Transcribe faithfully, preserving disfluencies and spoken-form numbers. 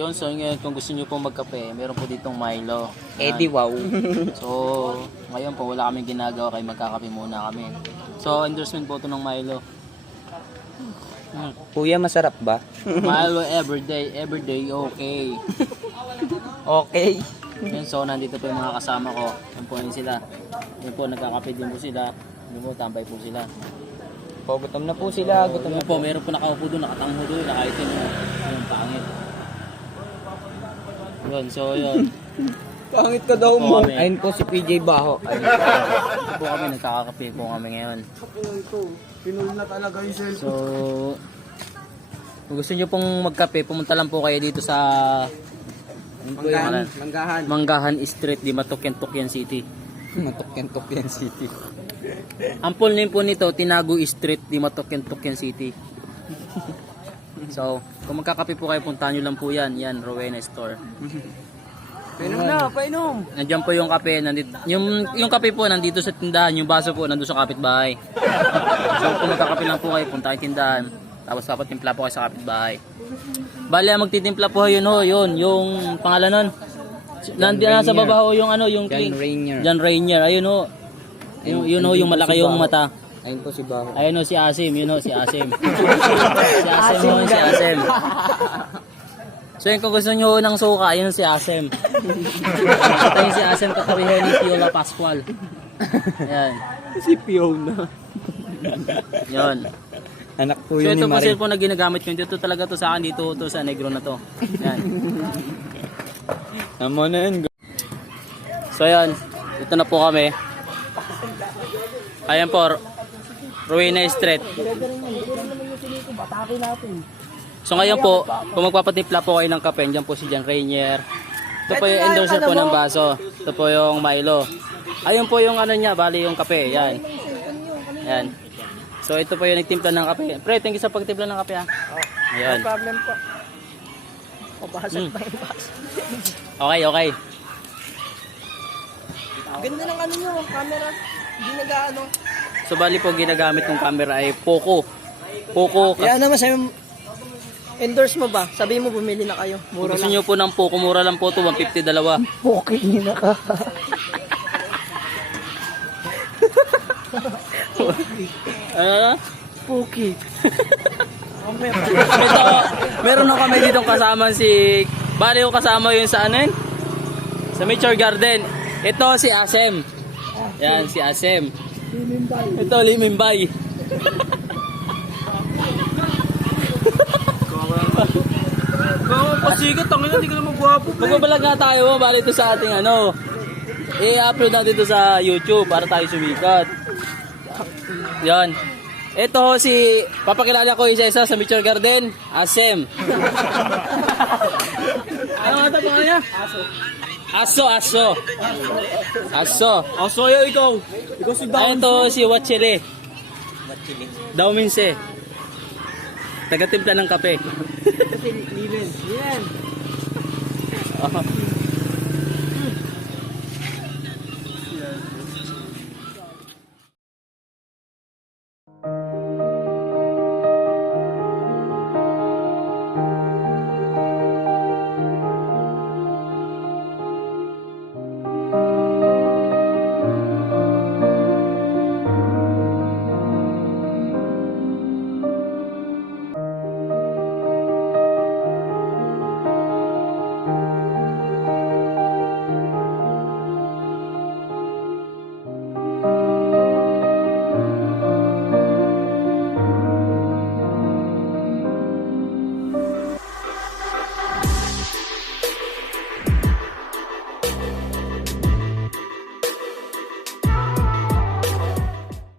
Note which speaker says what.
Speaker 1: Yun, so ngayon kung gusto nyo pong magkape, meron po ditong Milo.
Speaker 2: Eh
Speaker 1: Yan.
Speaker 2: di wow.
Speaker 1: So, ngayon po wala kaming ginagawa kaya magkakape muna kami. So, endorsement po ito ng Milo. Hmm.
Speaker 2: Kuya, masarap ba?
Speaker 1: Milo everyday, everyday okay.
Speaker 2: Okay.
Speaker 1: Yun, so nandito po yung mga kasama ko. Yun po yun sila. Yun po, nagkakape din po sila. Yun po, tambay po sila.
Speaker 2: Po, gutom na po sila. Gutom
Speaker 1: Yun
Speaker 2: na
Speaker 1: po, meron po nakaupo doon, nakatangho doon, nakaitin mo. Yun, pangit. Yun, so yun.
Speaker 2: Pangit ka daw
Speaker 1: mo.
Speaker 2: Ayun po si P J Baho.
Speaker 1: Ayun po kami, nagkakape po kami ngayon.
Speaker 3: Pinul na talaga yung cellphone.
Speaker 1: So, kung gusto nyo pong magkape, pumunta lang po kayo dito sa
Speaker 2: Manggahan. Manggahan.
Speaker 1: Manggahan Street, di Matukyan, Tukyan City.
Speaker 2: Matukyan Tukyan City.
Speaker 1: Ang full name po nito, Tinago Street, di Matukyan, Tukyan City. So, kung magkakape po kayo, puntahan nyo lang po yan. Yan, Rowena Store.
Speaker 2: Painom na, painom.
Speaker 1: Nandiyan po yung kape, nandito, yung, yung kape po nandito sa tindahan, yung baso po nandito sa kapitbahay. So, kung magkakape lang po kayo, punta kayo tindahan. Tapos papatimpla po kayo sa kapitbahay. Bale, ang magtitimpla po yun ho, yun, yung pangalan nun. Nandiyan nasa baba ho yung ano, yung
Speaker 2: John Rainier.
Speaker 1: John Rainier, ayun ho. Yung, yun ho, yung malaki yung mata.
Speaker 2: Ayun po si Baho.
Speaker 1: Ayun ho, si Asim, yun ho, si Asim. Si Asim ho, si Asim. So yun, kung gusto nyo ho ng suka, yun si Asim. Ito yung si Asim, katabihan ni Piola Pascual. Yan.
Speaker 2: Si Fiona.
Speaker 1: Yun.
Speaker 2: Anak po
Speaker 1: So
Speaker 2: yun
Speaker 1: ito
Speaker 2: ni
Speaker 1: po
Speaker 2: Marie.
Speaker 1: cellphone na ginagamit ko. Dito talaga to sa akin. Dito to sa negro na to. Yan.
Speaker 2: Tama na yun.
Speaker 1: So yan. Ito na po kami. Ayan po. Rowena Street. So ngayon po, kung magpapatimpla po kayo ng kape, dyan po si John Rainier. Ito po yung endorser po ng baso. Ito po yung Milo. Ayun po yung ano niya, bali yung kape. Yan. Yan. So ito po yung nagtimpla ng kape. Pre, thank you sa pagtimpla ng kape ha. Ayan.
Speaker 2: No problem po. Pabasag
Speaker 1: Hmm.
Speaker 2: pa yung baso.
Speaker 1: Okay, okay.
Speaker 2: Ganda ng ano nyo, camera. Hindi nag-ano.
Speaker 1: So bali po ginagamit ng camera ay Poco. Poco.
Speaker 2: Kaya naman sa'yo, endorse mo ba? Sabi mo bumili na kayo.
Speaker 1: Kung
Speaker 2: Mura
Speaker 1: gusto
Speaker 2: lang.
Speaker 1: nyo po ng Poco, mura lang po ito, one fifty dalawa.
Speaker 2: Okay na ka.
Speaker 1: Ano?
Speaker 2: Pookie.
Speaker 1: Ito, meron ako kami dito kasama si, bali ko kasama yun sa ano yun? Sa Mature Garden. Ito si Asem. Yan, si Asem. Ito, Limimbay.
Speaker 3: Kung pasigat, ang ina, hindi ka naman gwapo.
Speaker 1: Magbabalag nga tayo, bali ito sa ating ano. I-upload natin ito sa YouTube para tayo sumikat. Yan. Ito ho si, papakilala ko isa-isa sa Mature Garden, Asem. Ano nga ito po niya? Aso. Aso, aso. Aso.
Speaker 3: Aso ya ikaw. Ikaw si
Speaker 1: Ayun to si Wachile. Dauminse. Taga-timpla ng kape.
Speaker 2: Liven. Yan.
Speaker 1: Oh.